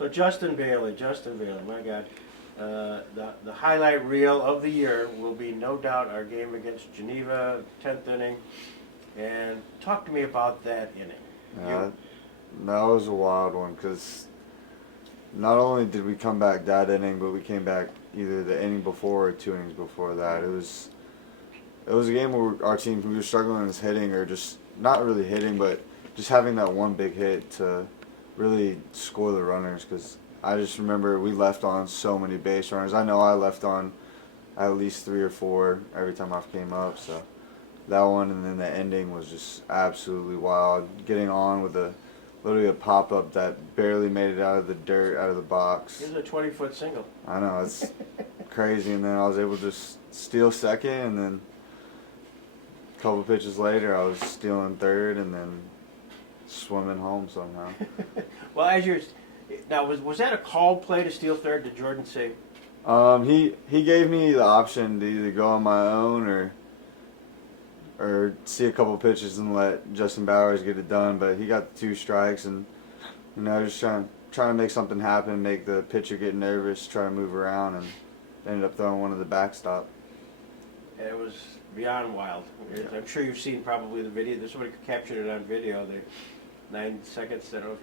So Justin Bailey, my God. The highlight reel of the year will be no doubt our game against Geneva, 10th inning. And talk to me about that inning. Yeah, that was a wild one because not only did we come back that inning, but we came back either the inning before or 2 innings before that. It was a game where our team, we were struggling with hitting, or just not really hitting, but just having that one big hit to really score the runners. Because I just remember we left on so many base runners. I know I left on at least 3 or 4 every time I came up. So that one, and then the ending was just absolutely wild. Getting on with literally a pop up that barely made it out of the dirt, out of the box. It was a 20-foot single. I know, it's crazy. And then I was able to just steal second, and then a couple pitches later, I was stealing third, and then swimming home somehow. Well, now was that a called play to steal third? Did Jordan say? He gave me the option to either go on my own or see a couple pitches and let Justin Bowers get it done, but he got the 2 strikes, and just trying to make something happen, make the pitcher get nervous, try to move around, and ended up throwing one of the backstop. It was beyond wild. I'm sure you've seen probably the video. There's somebody who captured it on video. The 9 seconds. I don't know if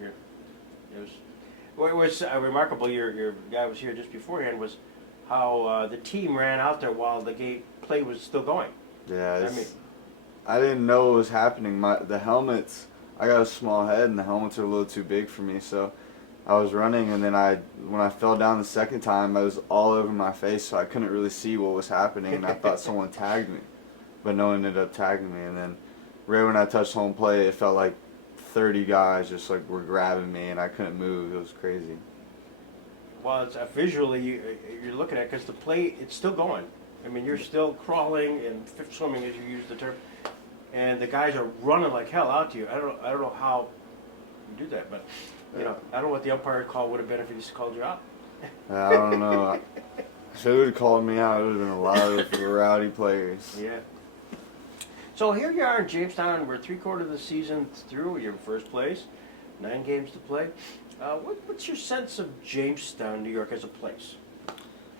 it was remarkable. Your guy was here just beforehand. Was how the team ran out there while the play was still going. Yeah, I didn't know what was happening. The helmets, I got a small head, and the helmets are a little too big for me, so I was running, and then when I fell down the second time, I was all over my face, so I couldn't really see what was happening, and I thought someone tagged me, but no one ended up tagging me, and then right when I touched home plate, it felt like 30 guys just like were grabbing me, and I couldn't move. It was crazy. Well, it's visually you're looking at because the play it's still going. I mean, you're still crawling and swimming, as you use the term, and the guys are running like hell out to you. I don't know how you do that, but I don't know what the umpire call would have been if he just called you out. I don't know. If it would have called me out, it would have been a lot of rowdy players. Yeah. So here you are in Jamestown. We're 3/4 of the season through. You're in first place, 9 games to play. What's your sense of Jamestown, New York, as a place?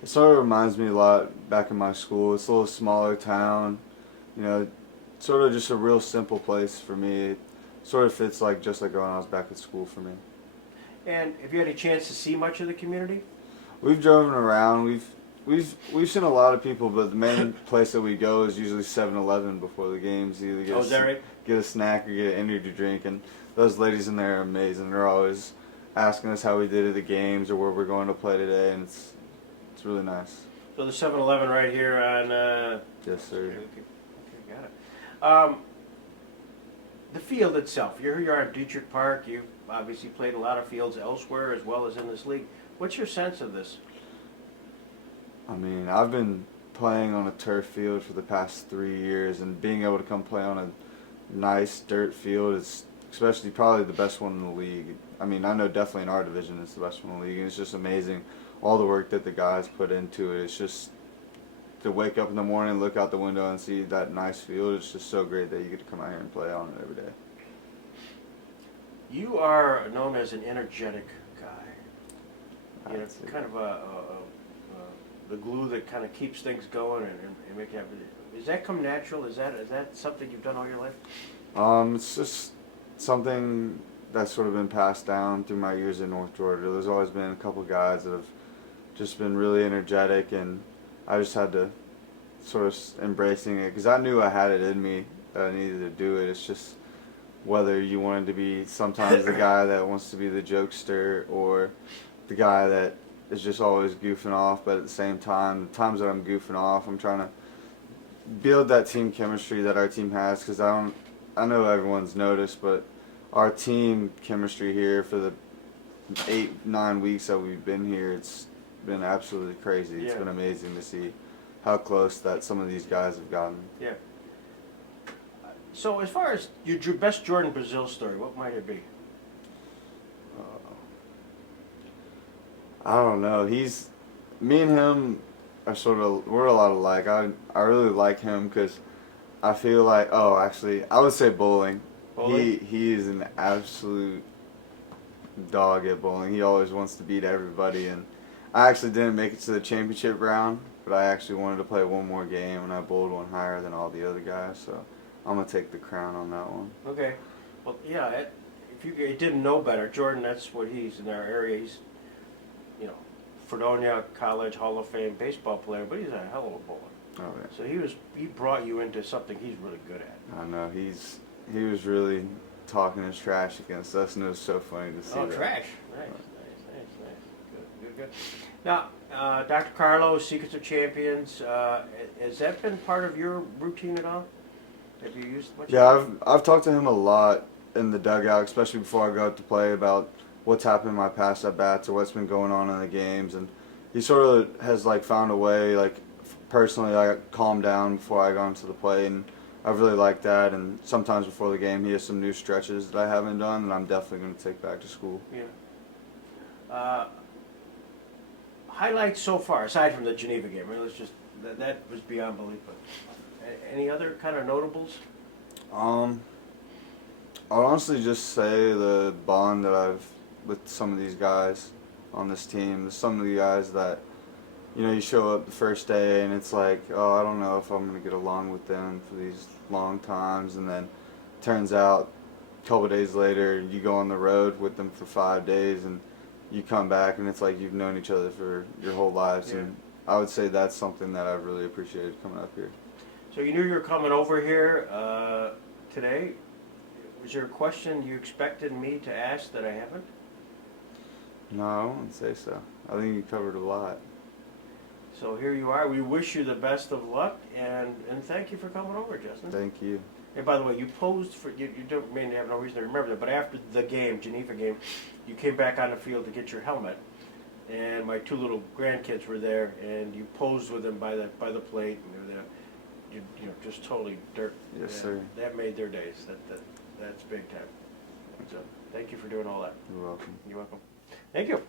It sort of reminds me a lot back in my school. It's a little smaller town, sort of just a real simple place for me. It sort of fits just like when I was back at school for me. And have you had a chance to see much of the community? We've driven around. We've seen a lot of people, but the main place that we go is usually 7-Eleven before the games. Either get a snack or get an energy drink, and those ladies in there are amazing. They're always asking us how we did at the games or where we're going to play today, and it's really nice. So the 7-Eleven right here on... Yes, sir. Okay, got it. The field itself, here you are at Dietrich Park. You've obviously played a lot of fields elsewhere as well as in this league. What's your sense of this? I mean, I've been playing on a turf field for the past 3 years, and being able to come play on a nice dirt field is especially probably the best one in the league. I mean, I know definitely in our division it's the best one in the league, and it's just amazing all the work that the guys put into it. It's just to wake up in the morning, look out the window, and see that nice field. It's just so great that you get to come out here and play on it every day. You are known as an energetic guy. You know, kind of the glue that kind of keeps things going and make it happen. Does that come natural? Is that something you've done all your life? It's just something that's sort of been passed down through my years in North Georgia. There's always been a couple guys that have just been really energetic, and I just had to sort of embracing it because I knew I had it in me that I needed to do it. It's just whether you wanted to be sometimes the guy that wants to be the jokester or the guy that is just always goofing off, but at the same time, the times that I'm goofing off, I'm trying to build that team chemistry that our team has because I know everyone's noticed, but our team chemistry here for the 8-9 weeks that we've been here, it's been absolutely crazy. It's been amazing to see how close that some of these guys have gotten. Yeah. So as far as your best Jordan Brazil story, what might it be? I don't know. Me and him are we're a lot alike. I really like him because I feel like, actually, I would say bowling. He is an absolute dog at bowling. He always wants to beat everybody, and I actually didn't make it to the championship round, but I actually wanted to play one more game, and I bowled one higher than all the other guys, so I'm going to take the crown on that one. Okay. Well, yeah, if you didn't know better, Jordan, that's what he's in our area. He's, you know, Fredonia College Hall of Fame baseball player, but he's a hell of a bowler. Oh, yeah. So he brought you into something he's really good at. I know, he was really talking his trash against us, and it was so funny to see Oh, that. trash. Nice. Good. Now, Dr. Carlo, Secrets of Champions, has that been part of your routine at all? Have you used much? Yeah, I've talked to him a lot in the dugout, especially before I go out to play, about what's happened in my past at bats or what's been going on in the games, and he sort of has like found a way, like personally, I calmed down before I got into the play, and I really like that. And sometimes before the game, he has some new stretches that I haven't done, and I'm definitely going to take back to school. Yeah. Highlights so far, aside from the Geneva game. I mean, let's just that was beyond belief. But any other kind of notables? I'll honestly just say the bond that I've with some of these guys on this team. Some of the guys that, you know, you show up the first day and it's like, oh, I don't know if I'm going to get along with them for these long times. And then turns out a couple days later you go on the road with them for 5 days and you come back and it's like you've known each other for your whole lives. Yeah. And I would say that's something that I've really appreciated coming up here. So you knew you were coming over here today. Was there a question you expected me to ask that I haven't? No, I wouldn't say so. I think you covered a lot. So here you are. We wish you the best of luck, and thank you for coming over, Justin. Thank you. And by the way, you posed for, you don't may have no reason to remember that, but after the game, Geneva game, you came back on the field to get your helmet, and my 2 little grandkids were there, and you posed with them by the plate, and they were there, you know, just totally dirt. Yes, sir. That made their days. That's big time. So thank you for doing all that. You're welcome. You're welcome. Thank you.